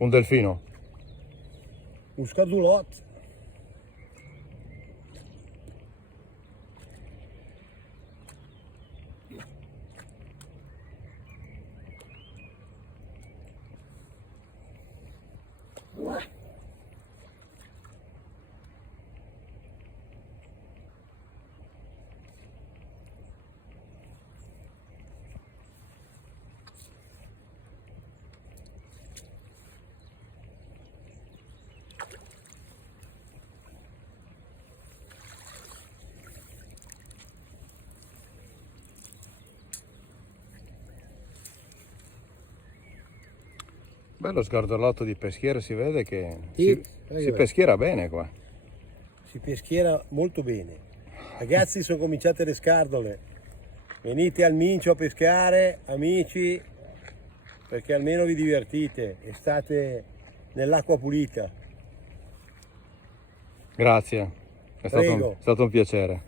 Un delfino. Un scadulot. Bello sgardolotto di peschiera, si vede che Sì, si peschiera bene qua. si peschiera molto bene. Ragazzi, sono cominciate le scardole. Venite al Mincio a pescare, amici, perché almeno vi divertite e state nell'acqua pulita. Grazie, è Prego. stato un piacere.